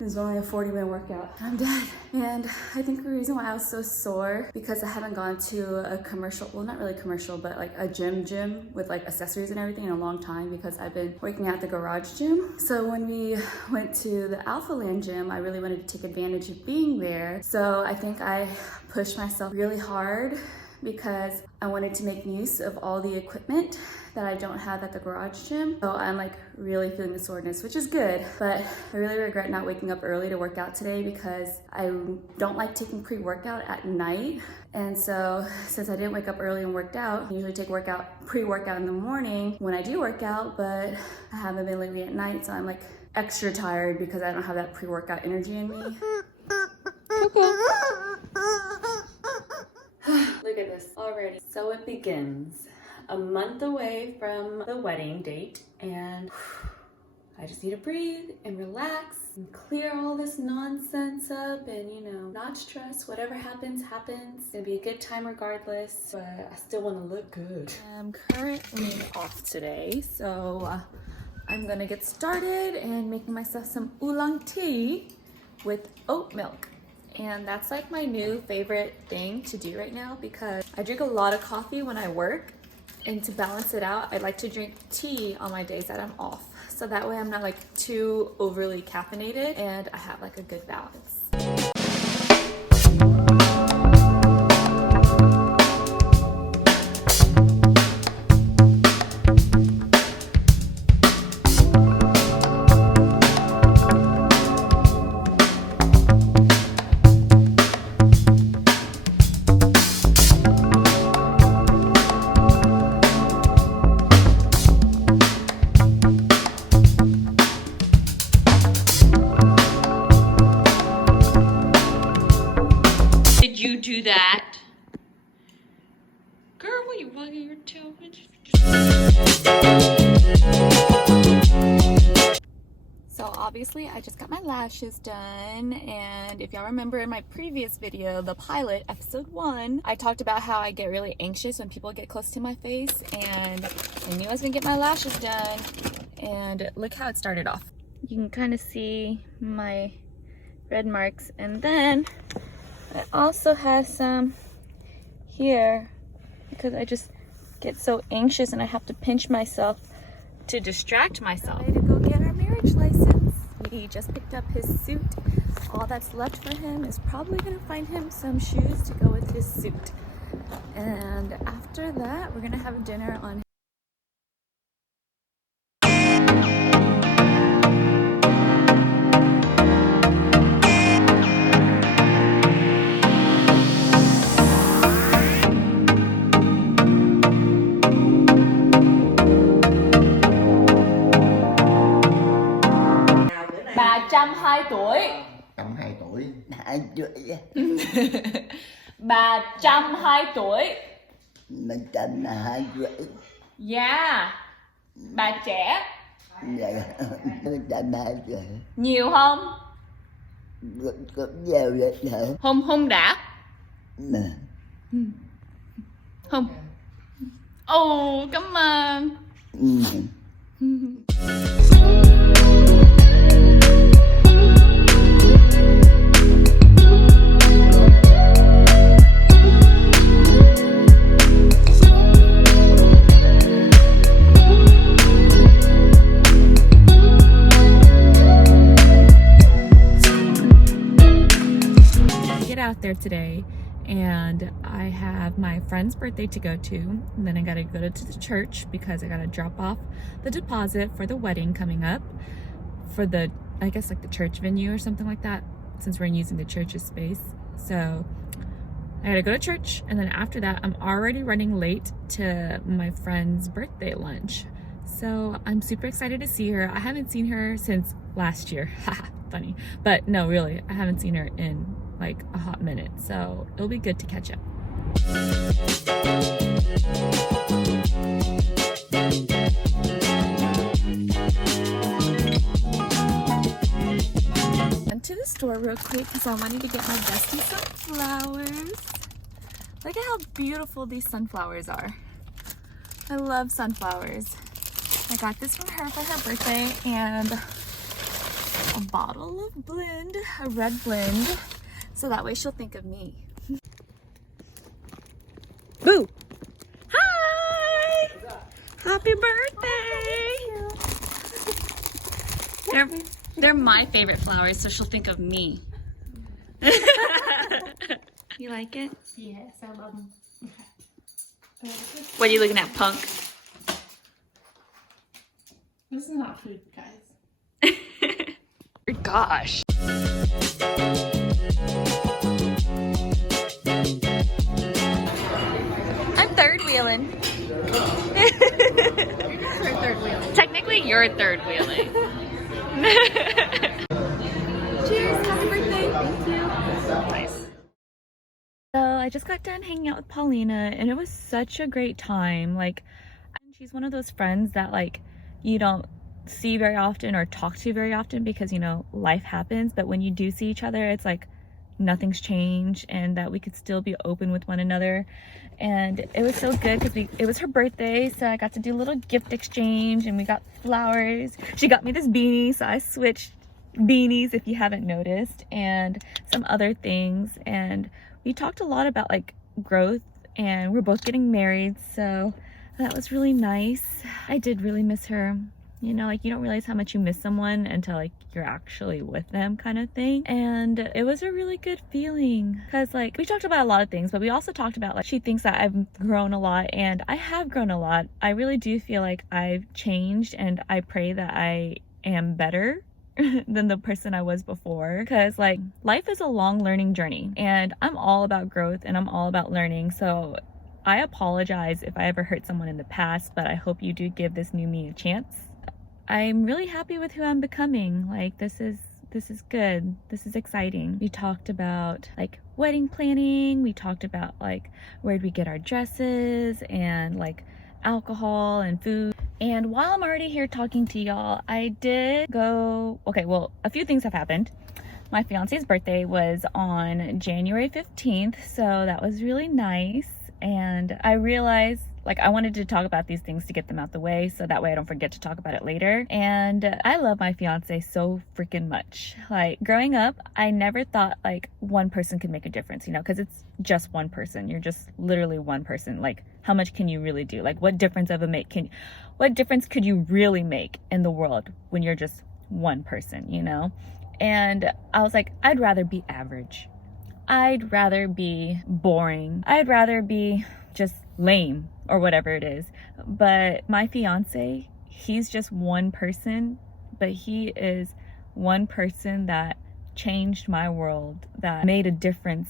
It was only a 40-minute workout. I'm dead. And I think the reason why I was so sore because I haven't gone to a commercial, well, not really commercial, but like a gym with like accessories and everything in a long time because I've been working at the garage gym. So when we went to the Alpha Land gym, I really wanted to take advantage of being there. So I think I pushed myself really hard because I wanted to make use of all the equipment that I don't have at the garage gym. So I'm like really feeling the soreness, which is good, but I really regret not waking up early to work out today because I don't like taking pre-workout at night. And so since I didn't wake up early and worked out, I usually take pre-workout in the morning when I do work out, but I haven't been lately at night. So I'm like extra tired because I don't have that pre-workout energy in me. Okay. Look at this already. So it begins. A month away from the wedding date, and I just need to breathe and relax and clear all this nonsense up and, you know, not stress. Whatever happens, happens. It's gonna be a good time regardless, but I still want to look good. I'm currently off today, so I'm gonna get started and making myself some oolong tea with oat milk. And that's like my new favorite thing to do right now because I drink a lot of coffee when I work. And to balance it out, I like to drink tea on my days that I'm off. So that way I'm not like too overly caffeinated and I have like a good balance. Do that. Girl, what are you wagging your tail? So obviously I just got my lashes done, and if y'all remember in my previous video, the pilot, episode 1, I talked about how I get really anxious when people get close to my face, and I knew I was gonna get my lashes done, and look how it started off. You can kind of see my red marks, and then I also have some here because I just get so anxious and I have to pinch myself to distract myself. Ready to go get our marriage license. He just picked up his suit. All that's left for him is probably gonna find him some shoes to go with his suit. And after that, we're gonna have dinner on Bà 102 tuổi. 102 tuổi. Bà 102 tuổi. 102 tuổi. Yeah. Bà trẻ. Dạ. 102 tuổi. Nhiều không? Cũng nhiều rồi hả? Không đã. Nè. Không. Ồ, cảm ơn. Out there today, and I have my friend's birthday to go to, and then I gotta go to the church because I gotta drop off the deposit for the wedding coming up for the, I guess like the church venue or something like that, since we're using the church's space. So I gotta go to church, and then after that I'm already running late to my friend's birthday lunch. So I'm super excited to see her. I haven't seen her since last year. Haha, funny. But no, really, I haven't seen her in like a hot minute, so it'll be good to catch up. Went to the store real quick because I wanted to get my bestie sunflowers. Look at how beautiful these sunflowers are. I love sunflowers. I got this from her for her birthday, and a bottle of blend, a red blend, so that way she'll think of me. Boo! Hi! Happy birthday! They're my favorite flowers, so she'll think of me. You like it? Yes, I love them. What are you looking at, punk? This is not food, guys. Gosh. I'm third wheeling. Technically, you're third wheeling. Cheers! Happy birthday! Thank you. Nice. So I just got done hanging out with Paulina, and it was such a great time. Like, she's one of those friends that like you don't see very often or talk to very often because, you know, life happens. But when you do see each other, it's like nothing's changed and that we could still be open with one another. And it was so good because it was her birthday, so I got to do a little gift exchange and we got flowers. She got me this beanie, so I switched beanies if you haven't noticed, and some other things. And we talked a lot about like growth, and we're both getting married, so that was really nice. I did really miss her. You know, like you don't realize how much you miss someone until like you're actually with them, kind of thing. And it was a really good feeling because like we talked about a lot of things, but we also talked about like she thinks that I've grown a lot, and I have grown a lot. I really do feel like I've changed, and I pray that I am better than the person I was before, because like life is a long learning journey, and I'm all about growth and I'm all about learning. So I apologize if I ever hurt someone in the past, but I hope you do give this new me a chance. I'm really happy with who I'm becoming. Like this is good. This is exciting. We talked about like wedding planning. We talked about like where'd we get our dresses and like alcohol and food. And while I'm already here talking to y'all, I did go, okay, well, a few things have happened. My fiance's birthday was on January 15th, so that was really nice. And I realized like I wanted to talk about these things to get them out the way so that way I don't forget to talk about it later. And I love my fiance so freaking much. Like growing up, I never thought like one person could make a difference, you know, because it's just one person. You're just literally one person. Like how much can you really do? Like what difference could you really make in the world when you're just one person, you know? And I was like, I'd rather be average. I'd rather be boring. I'd rather be just lame or whatever it is. But my fiance, he's just one person, but he is one person that changed my world, that made a difference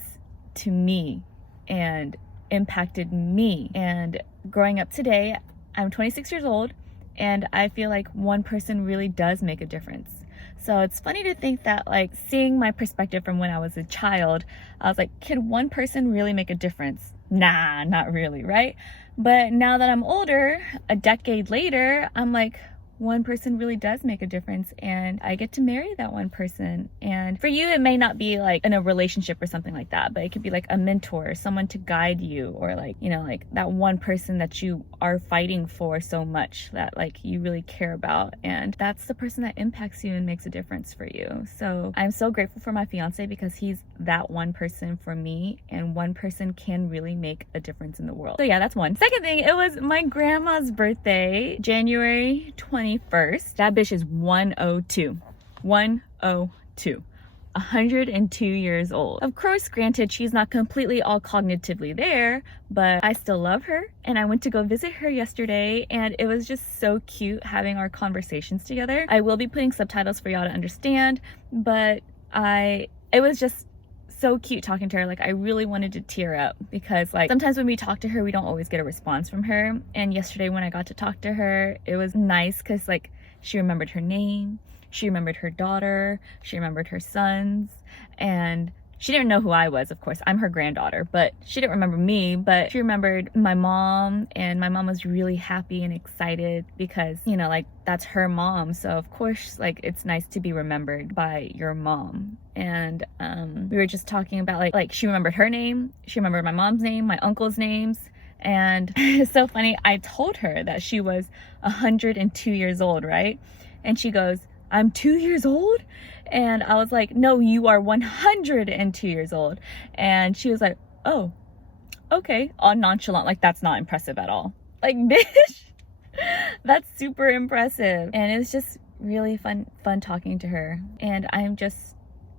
to me and impacted me. And growing up today, I'm 26 years old, and I feel like one person really does make a difference. So it's funny to think that like seeing my perspective from when I was a child, I was like, can one person really make a difference? Nah, not really, right? But now that I'm older, a decade later, I'm like, one person really does make a difference, and I get to marry that one person. And for you, it may not be like in a relationship or something like that, but it could be like a mentor, someone to guide you, or like, you know, like that one person that you are fighting for so much that like you really care about, and that's the person that impacts you and makes a difference for you. So I'm so grateful for my fiance because he's that one person for me, and one person can really make a difference in the world. So yeah, that's one. Second thing, it was my grandma's birthday, January 21st. That bitch is 102. 102. 102 years old. Of course, granted, she's not completely all cognitively there, but I still love her, and I went to go visit her yesterday, and it was just so cute having our conversations together. I will be putting subtitles for y'all to understand, but it was just so cute talking to her. Like I really wanted to tear up because like sometimes when we talk to her, we don't always get a response from her. And yesterday when I got to talk to her, it was nice because like she remembered her name, she remembered her daughter, she remembered her sons, and she didn't know who I was, of course. I'm her granddaughter, but she didn't remember me, but she remembered my mom, and my mom was really happy and excited because, you know, like that's her mom. So of course, like it's nice to be remembered by your mom. And we were just talking about like she remembered her name, she remembered my mom's name, my uncle's names. And it's so funny, I told her that she was 102 years old, right? And she goes, I'm 2 years old? And I was like, no, you are 102 years old. And she was like, oh, okay. All nonchalant, like that's not impressive at all. Like, bitch, that's super impressive. And it was just really fun talking to her. And I'm just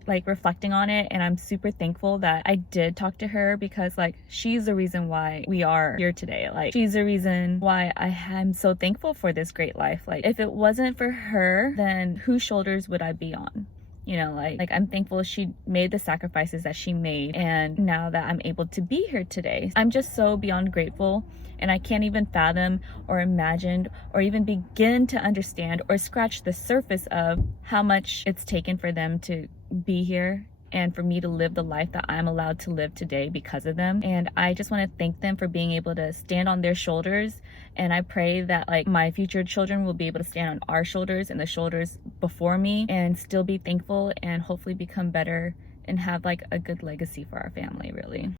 like reflecting on it, and I'm super thankful that I did talk to her, because like she's the reason why we are here today. Like, she's the reason why I am so thankful for this great life. Like, if it wasn't for her, then whose shoulders would I be on? You know, like I'm thankful she made the sacrifices that she made, and now that I'm able to be here today, I'm just so beyond grateful. And I can't even fathom or imagine or even begin to understand or scratch the surface of how much it's taken for them to be here and for me to live the life that I'm allowed to live today because of them. And I just want to thank them for being able to stand on their shoulders. And I pray that like my future children will be able to stand on our shoulders and the shoulders before me, and still be thankful and hopefully become better and have like a good legacy for our family, really.